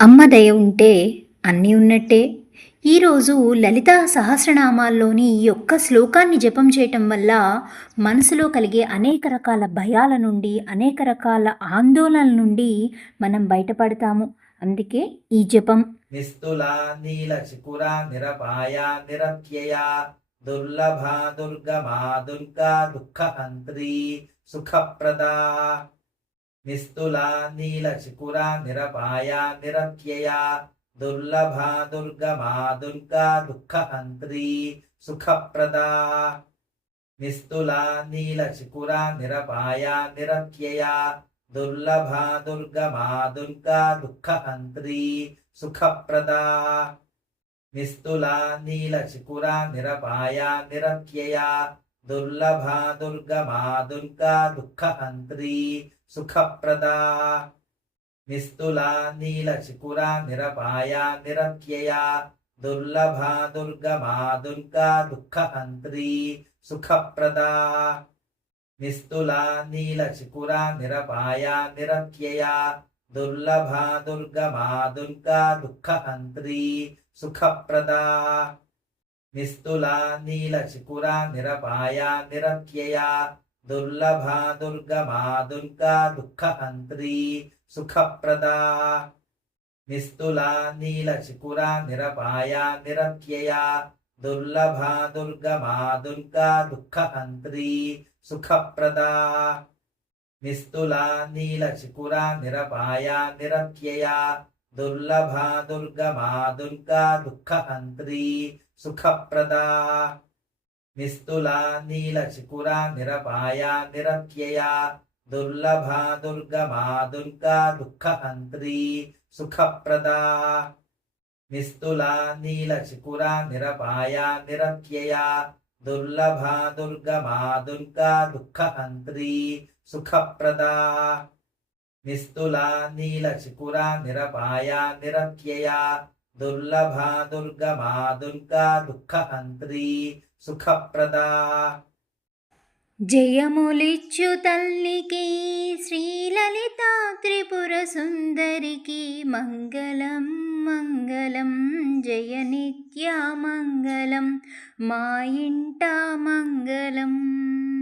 అమ్మ దయ ఉంటే అన్నీ ఉన్నట్టే. ఈరోజు లలితా సహస్రనామాల్లోని ఈ ఒక్క శ్లోకాన్ని జపం చేయటం వల్ల మనసులో కలిగే అనేక రకాల భయాల నుండి, అనేక రకాల ఆందోళనల నుండి మనం బయటపడతాము. అందుకే ఈ జపం. నిస్తులా నీలచికురా నిరపాయా నిరత్యయా దుర్లభా దుర్గమా దుర్గా దుఃఖహంత్రీ సుఖప్రదా. నిస్తులా నీలచికురా నిరపాయా నిరత్యయా దుర్లభా దుర్గమా దుర్గా దుఃఖహంత్రీ సుఖప్రదా. నిస్తులా నీలచికురా నిరపాయా నిరత్యయా దుర్లభా దుర్గమా దుర్గా దుఃఖహంత్రీ సుఖప్రదా. నిస్తులా నీలచికురా నిరపాయా నిరత్యయా దుర్లభా దుర్గమా దుర్గా దుఃఖహంత్రీ సుఖప్రదా. నిస్తులా నీలచికురా నిరపాయా నిరత్యయా దుర్లభా దుర్గమా దుర్గా దుఃఖహంత్రీ సుఖప్రదా. నిస్తులా నీలచికురా నిరపాయా నిరత్యయా దుర్లభా దుర్గమా దుర్గా దుఃఖహంత్రీ సుఖప్రదా. నిస్తులా నీలచికురా నిరపాయా నిరత్యయా దుర్లభా దుర్గమా దుర్గా దుఃఖహంత్రీ సుఖప్రదా. నిస్తులా నీలచికురా నిరపాయా నిరత్యయా దుర్లభా దుర్గమా దుర్గా దుఃఖహంత్రీ సుఖప్రదా. నిస్తులా నీలచికురా నిరపాయా నిరత్యయా దుర్లభా దుర్గమా దుర్గా దుఃఖహంత్రీ సుఖప్రదా. నిస్తులా నీలచికురా నిరపాయా నిరత్యయా దుర్లభా దుర్గమా దుర్గా దుఃఖహంత్రీ సుఖప్రదా. నిస్తులా నీలచికురా నిరపాయా నిరత్యయా దుర్లభా దుర్గమా దుర్గా దుఃఖహంత్రీ సుఖప్రదా. నిస్తులా నీలచికురా నిరపాయా నిరత్యయా దుర్లభా దుర్గమా దుర్గా దుఃఖహంత్రీ సుఖప్రదా. జయములిచ్చు తల్లికి శ్రీలలితా త్రిపుర సుందరికి మంగళం మంగళం. జయ నిత్యమంగళం మా ఇంట మంగళం.